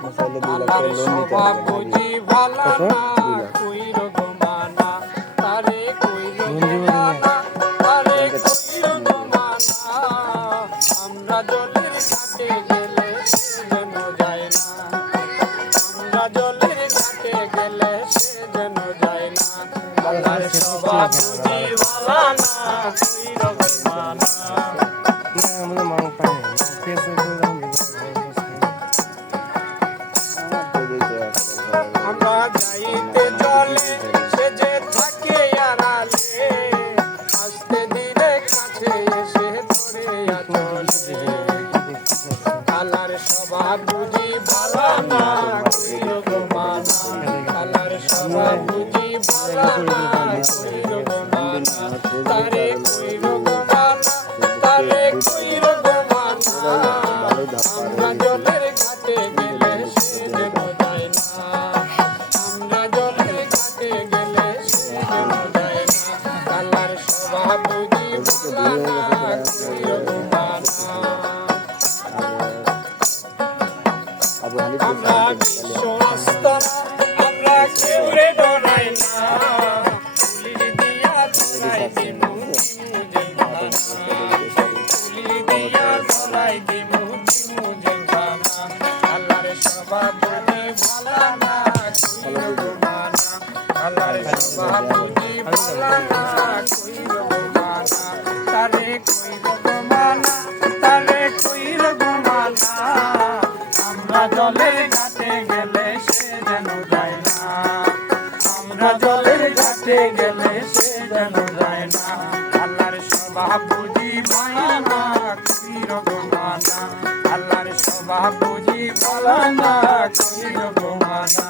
আল্লাহর স্বভাব বুঝি ভালো না কইর গো মানা তারে কইর গো মানা তারে কইর গো মানা আমরা জলের ঘাটে গেলে সে যেন যায় না আমরা জলের ঘাটে গেলে সে যেন যায় না আল্লাহর স্বভাব বুঝি ভালো না কইর গো মানা আমরা যাইতে চলে সে যে থাকে আড়ালে আস্তে ধীরে কাছে এসে ধরে আচলে আল্লাহর স্বভাব বুঝি ভালো না কইর গো মানা আল্লাহর স্বভাব বুঝি ভালো না কইর গো মানা তারে কইর গো মানা তারে কইর গো মানা আমরা জলের ঘাটে গেলে সে যেন যায় না আমরা জলের ঘাটে গেলে সে যেন যায় না আল্লাহর স্বভাব বুঝি ভালো না কইর গো মানা আমরা বিশ্বস্তরা আমরা কেউরে ডরাই না পুলিশ দিয়া ধরাই দিমু যে পুলিশ দিয়া ধরাই দিমু যে আল্লাহর স্বভাব বুঝি ভালো না কইর গো মানা আল্লাহর স্বভাব বুঝি ভালো না কইর গো মানা তারে কইর গো মানা তারে কইর গো মানা আমরা জলের ঘাটে গেলে সে যেন যায় না আমরা জলের ঘাটে গেলে সে যেন যায় না আল্লাহর স্বভাব বুঝি ভালো না কইর গো মানা আল্লাহর স্বভাব বুঝি ভালো না কইর গো মানা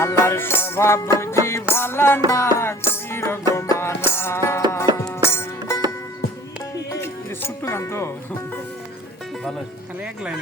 আল্লাহর স্বভাব বুঝি ভালো না কইর গো মানা ছোট্ট গান তো ভালো খালি এক লাইন